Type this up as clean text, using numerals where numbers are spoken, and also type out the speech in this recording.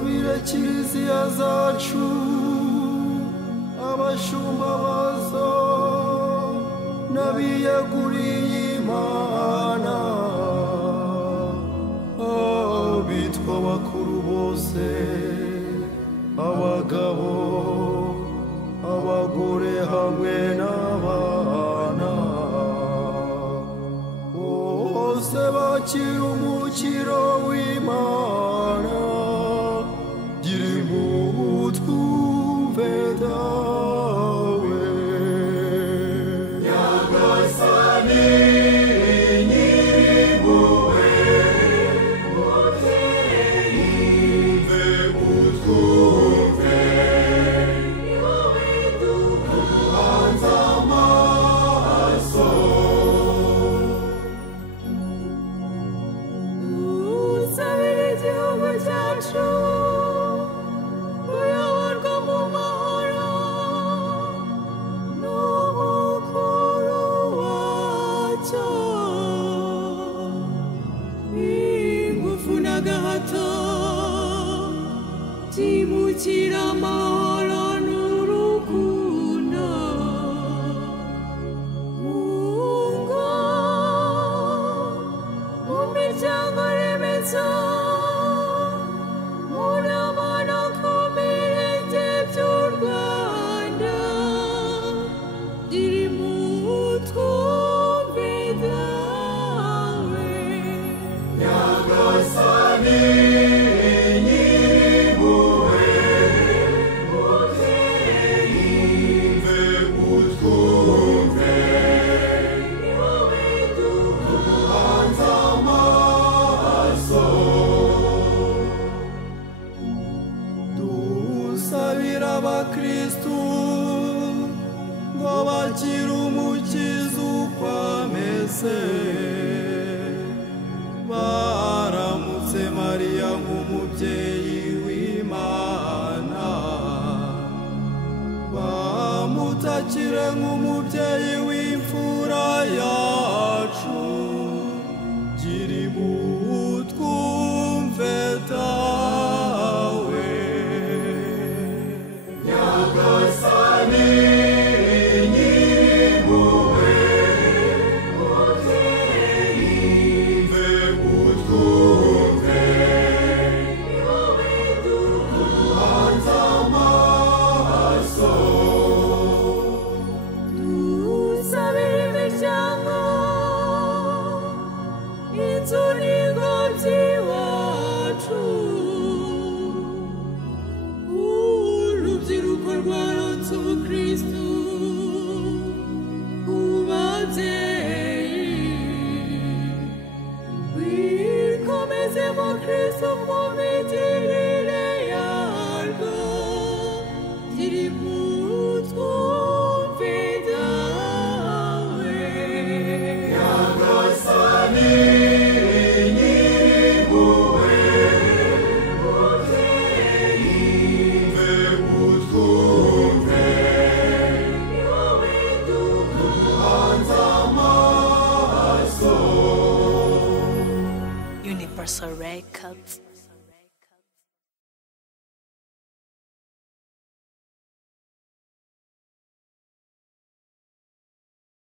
dusabire kiliziya zacu abashumba bazo n'abiyeguriye Imana abitwa bakuru bose abagabo abagore hamwe n'abana bose bakira umukiro w'Imana gira impuhwe twumve dawe Nyagasani nyir'impuhwe umve utwumve ni wowe duhanze amaso dusabire igihugu cyacu kuyoborwa mu mahoro n'umukuru wacyo ingufu n'agahato byimukira amahoro n'urukundo mu ngo mu miryango remezo mu nama no ku mirenge by'u Rwanda gira impuhwe twumve dawe Nyagasani nyir'impuhwe umve utwumve ni wowe duhanze amaso dusabira abakristu ngo bakire umukiza uko ameze baramutse Mariya nk'umubyeyi w'Imana bamutakire nk'umubyeyi w'imfura yacu gira impuhwe twumve dawe Nyagasani nyir'impuhwe umve utwumve ni wowe duhanze amaso dusabire imiryango inzu n'ingobyi iwacu urubyiruko rwaronse ubukristu ku babyeyi wikomeze mu Kristu mu migirire yarwo gira impuhwe twumve dawe Nyagasani nyir'impuhwe umve utwumve ni wowe duhanze amaso Universal Records.